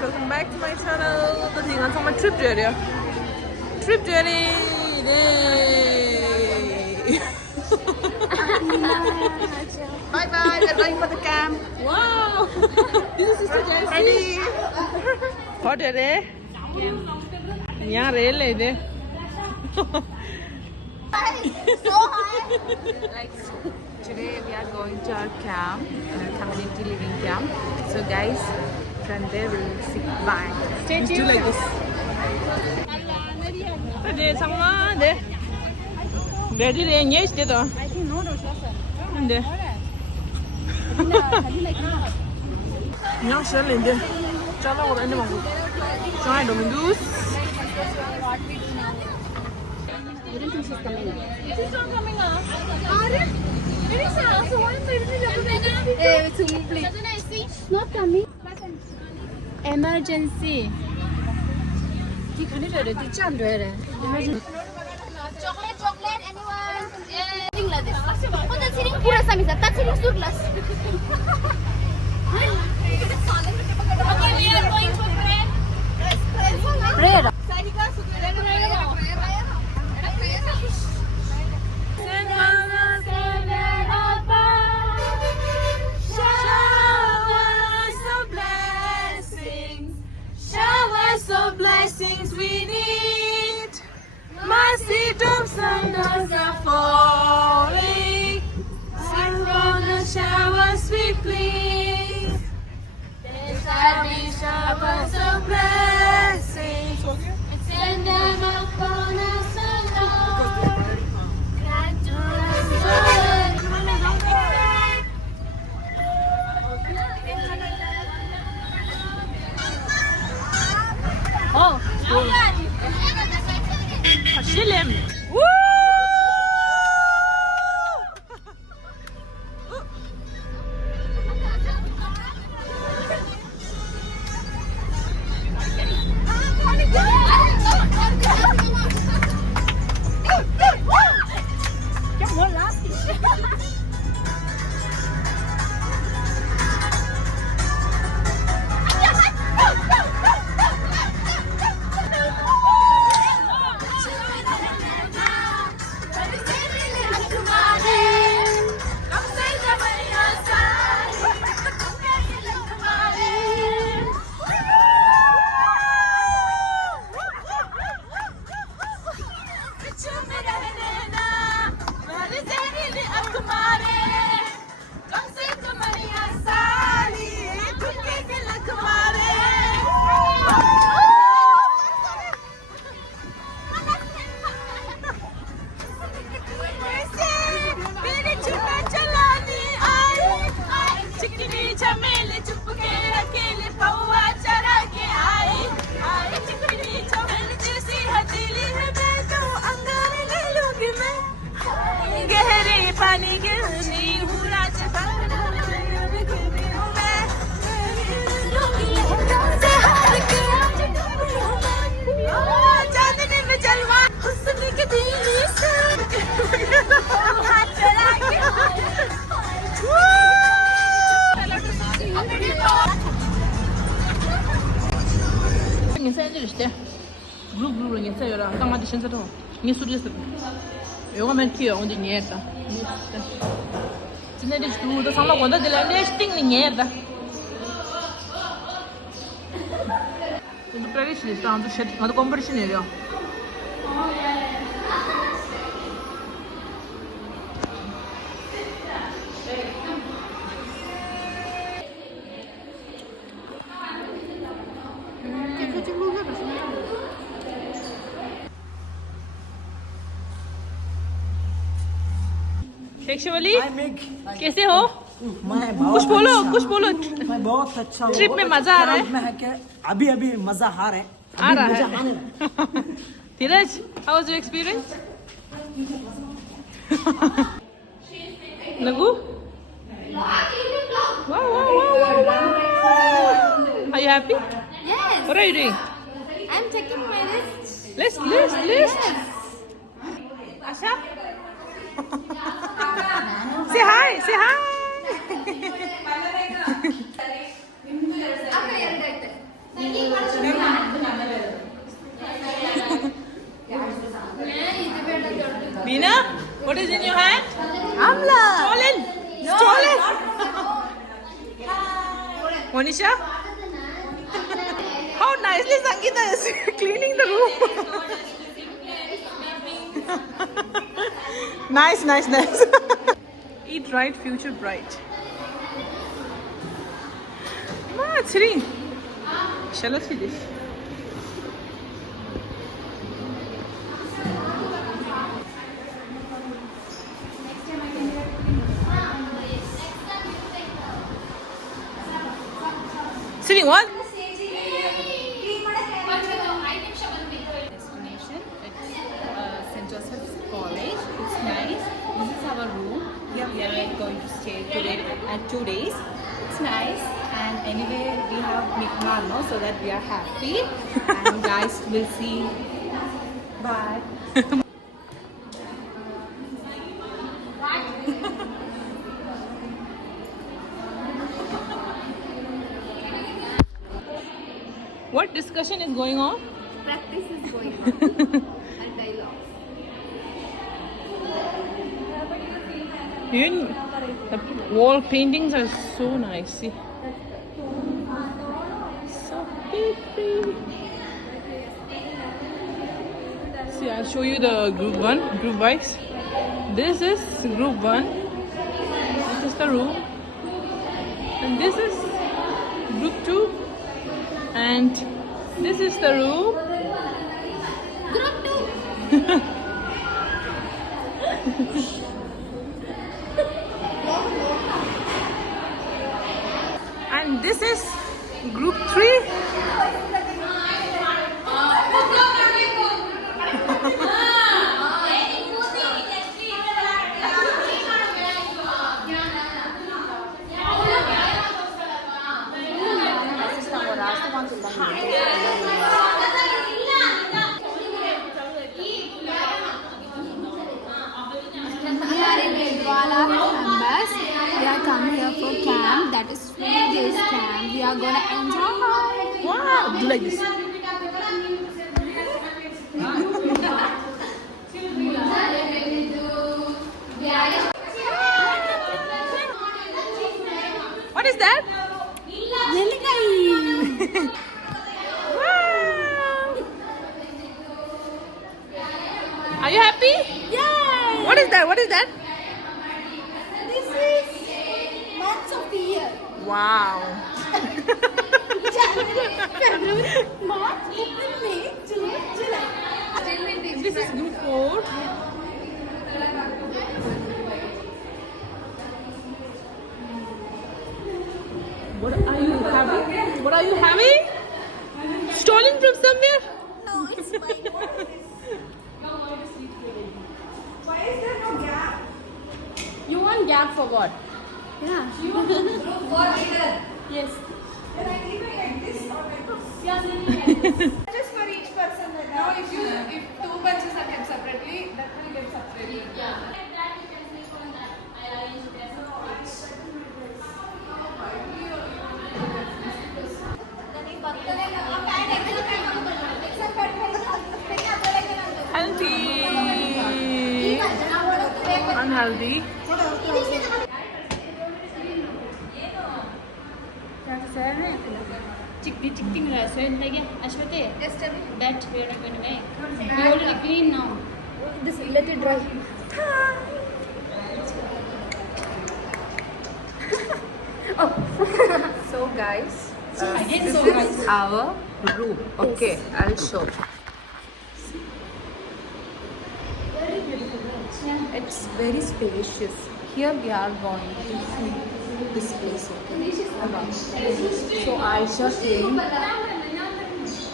welcome back to my channel. The thing on my trip journey. Trip journey. Bye bye. We're going for the camp. Wow. This is Sister Jessie. Ready. What are they? Yeah, really. So high. Like today we are going to our camp, community living camp. So guys, from there we will see. Bye. Stay tuned. Do like this. Đây xong đó, để đi đây nhớ chứ đó. Đây. Nhớ xem lên đây. Cho nó vào đây mà. Cho hai Domingos. You don't think she's coming? She's not coming up. It's not coming. Emergency. Emergency. Chocolate, anyone? Oh, that's sitting pura samisa. That's sitting surplus. Okay, we are going for prayer. Prayer. Blessings we need. Mercy drops on us are falling. Send on the showers we please. There shall be showers of blessings. Send them upon us alone. Grant to us Oh. Hashilim. Woo! işte. Blue nie chcę jora. Tam ma 1000 to. Nie studiuję. 요거 멘티요. 언제 니에다. 진짜 두도 상마 원다 들래. 레스팅 니에다. 근데 프레시 있어. 아주 쉣. 나도 컴퍼리션이에요. शेक्शवली कैसे हो? कुछ बोलो मैं बहुत अच्छा हूँ। Trip में मजा आ रहा है? अभी मजा आ रहा है। धीरज, how was your experience? Nagu? Wow. Are you happy? Yes. What are you doing? I'm taking my list. List. Asha? Say hi. Veena, what is in your hand? Amla. Stolen. Stolen. Monisha, how nicely Sangeeta is cleaning the room. Nice, nice, nice. Eat right, future bright. Ah, Sri. Shall I see this? Sitting what? Destination. It's St. Joseph's College. It's nice. This is our room. Here we are going to stay today and 2 days. It's nice. And anyway, we have Mikmano so that we are happy. And guys, we'll see. Bye. What discussion is going on? Practice is going on. And dialogue. Even the wall paintings are so nice. See? So pretty. See, I'll show you the group one, group wise. This is group one. This is the room. And this is group two. And this is the room. Group 2. And this is group 3. We are in Bedwala members. We are come here for camp. That is 3 days camp. We are gonna enjoy. Wow, do like this. What is that? Wow. Are you happy? Yay! What is that? What is that? This is months of the year. Wow. January, February, March, April, May, June, July. This is group 4. What are you having? What are you having? Stolen from somewhere? No, it's my one. Why is there no gap? You want gap for what? Yeah. Yes. Can I leave it like this or like this? Just for each person. Now, if 2 bunches are kept separately, that will get separately. Yeah. Healthy. Unhealthy. Chick-picking restaurant again. Ashwati, that we are not going to make. We already clean now. This, let it dry. So guys, Again, so this guys. is our room. Okay, I'll show. It's very spacious. Here we are going to see this place. Okay? So Aisha came.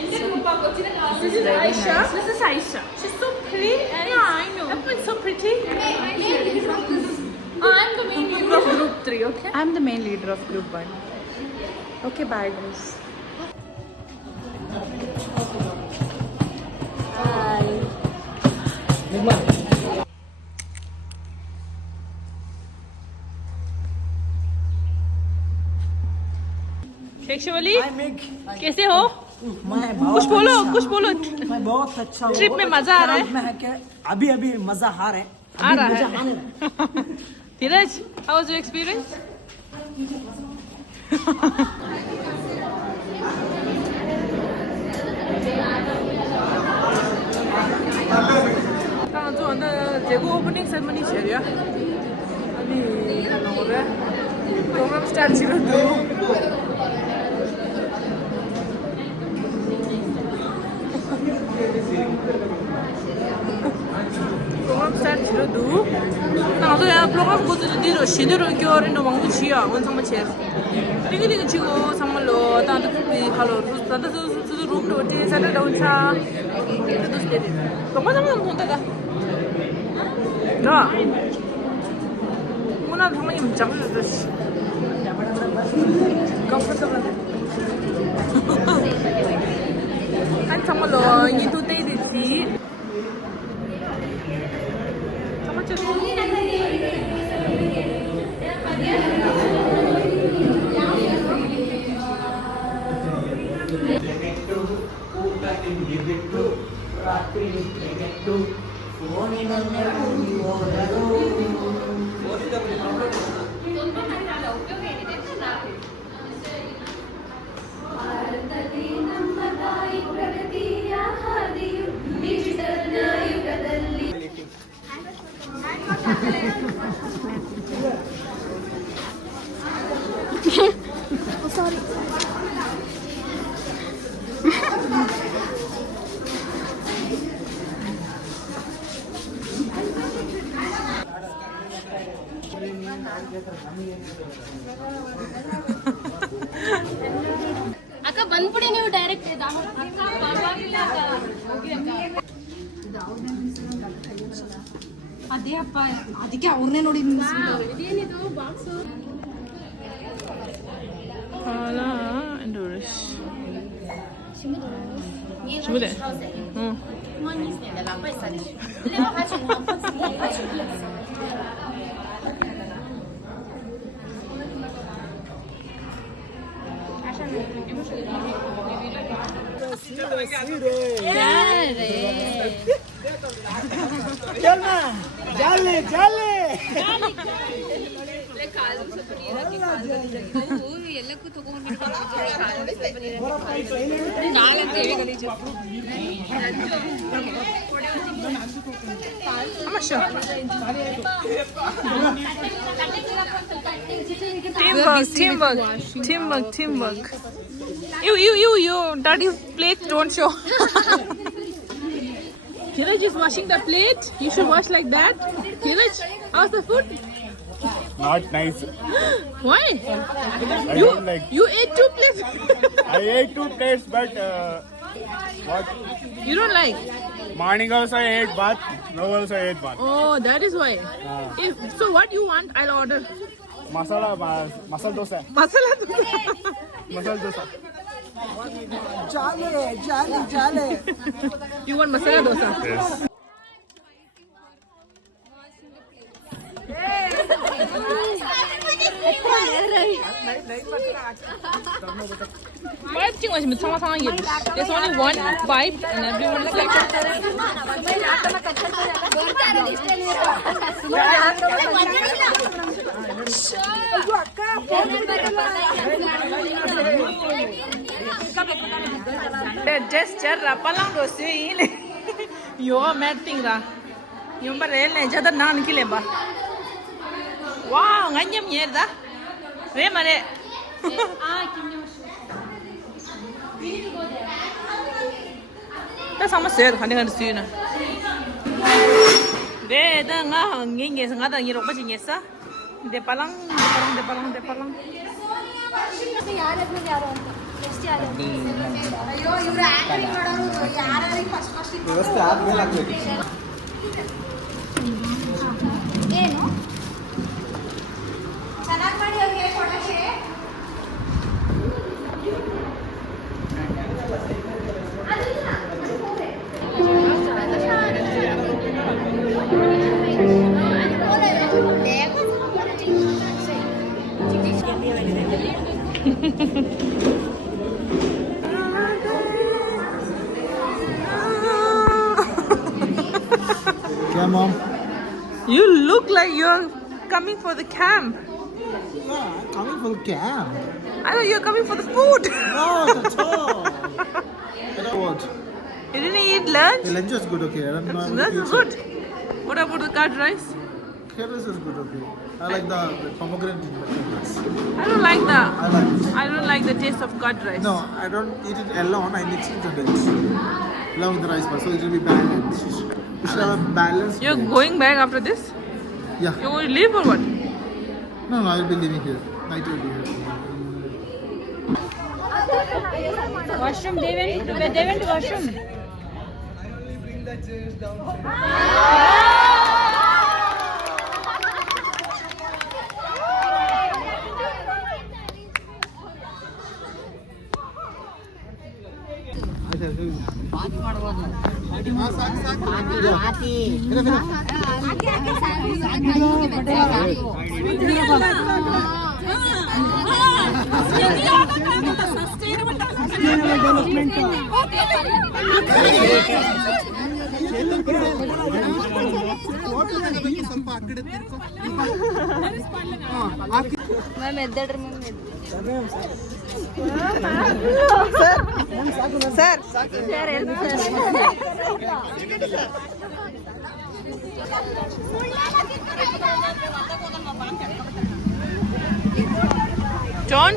This is very nice. This is Aisha. She's so pretty. Yeah, I know. Everyone's so pretty. I'm the main leader of group 3, okay? I'm the main leader of group 1. Okay, bye guys. Shake, शिवली हाय मेघ कैसे हो? मैं बहुत कुछ बोलो अच्छा कुछ बोलो मैं बहुत अच्छा हूँ ट्रिप में मजा आ रहा है? में है कि अभी अभी मजा आ रहा है आ अभी रहा मजा है आने लगा Dheeraj how was your experience opening ceremony cheria ani nore program start chilo tu program start chilo tu na zo ya program go tu di ro shin ro kyo ro no mang bu chi ya won sam che 링이 링이 치고 정말로 나한테 이 할로 나한테 저 룸도 어디 살다 온차 그래도 스테디 너무 너무 못다가 자 뭐나 정말 임 잡으셨어 컴포터블 한 정말로 이도 데이지 정말 저 ಅಕ್ಕ ಬಂದ್ಬಿಡಿ ನೀವು direct ಅಕ್ಕ ಪರವಾಗಿಲ್ಲ ಅದೇ ಅಪ್ಪ ಅದಕ್ಕೆ ಅವ್ರನ್ನೇ ನೋಡಿ ಇದೇನಿದು ಬಾಕ್ಸ್ 하나 엔도르시 주무대 응 चलना जाले जाले ಎಲ್ಲಕ್ಕೂ ತಗೊಂಡ್ಬಿಟ್ಟು ಕಾಲಂತ ಹೇಳಿ ಗಲೀಜು 아마쇼 teamwork you daddy plate don't show Kiraj is washing the plate you should wash like that Kiraj how's the food Not nice. why I don't like. you ate 2 plates I ate 2 plates, but what? you don't like Morning also I ate bath. Now also I ate bath. oh that is why so what you want I'll order Masala dosa. masala dosa Masala dosa. जाले जाले जाले you want masala dosa Yes. Five thing was there's only one pipe and everyone is like gesture palang dosi ini yo mad thing ra yung barel ne jada nan kile ba wow nganyam yerda re mare ta sama ser khani kan sina de da nga nginge nga da ngiro ba jingesa de palang ಯಾರಾದ್ಮೇಲೆ ಯಾರು ಅಂತ ಎಷ್ಟು ಯಾರು ಅಯ್ಯೋ ಇವ್ರು acting ಮಾಡೋರು ಯಾರ್ಯಾರಿಗೆ first ವ್ಯವಸ್ಥೆ ಆದ್ಮೇಲೆ ಆಗ್ಬೇಕು ಏನು ಚೆನ್ನಾಗಿ ಮಾಡಿ ಅವ್ರಿಗೆ ಹೇಳ್ಕೊಡಕ್ಕೆ Mom. You look like you're coming for the camp. Yeah, I'm coming for the camp. I thought you're coming for the food. No, that's all. What? You didn't eat lunch? The lunch is good, okay. I don't know. That's good. What about the curd rice? Curd rice is good, okay. I like the pomegranate rice. I don't like that. I like it. I don't like the taste of curd rice. No, I don't eat it alone. I mix it with it. Along with the rice, so it will be balanced. You should have a balance. You're going back after this? Yeah. You will leave or what? No, I will be living here. Night will be here. Washroom, they went to washroom. John?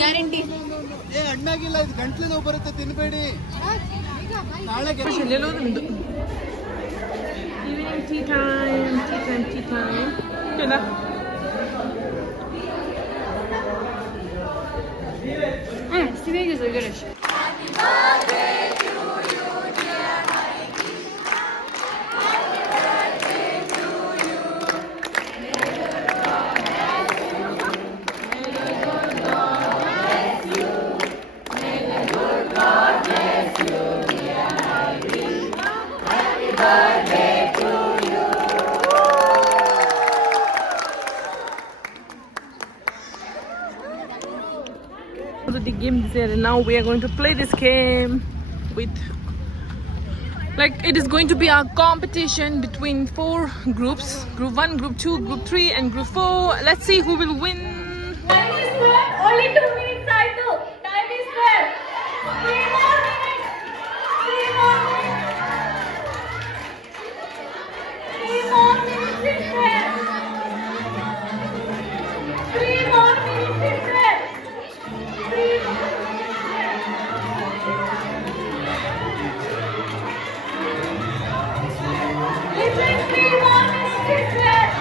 Guarantee ಏ ಅಣ್ಣಾಗಿಲ್ಲ ಇದು ಗಂಟ್ಲು ನೋವು ಬರುತ್ತೆ ತಿನ್ಬೇಡಿ ನಾಳೆ Evening tea time, tea time. Good enough. Sivig is a goodish. The game is there and now we are going to play this game with, like, it is going to be a competition between 4 groups, group 1, group 2, group 3 and group 4. Let's see who will win. Time is spent. Only 2 minutes, I do. Time is spent. 3 more minutes. 3 more minutes. 3 more minutes is spent. 3 more minutes is spent. 3 more minutes is spent. Listen, 3 more minutes is spent.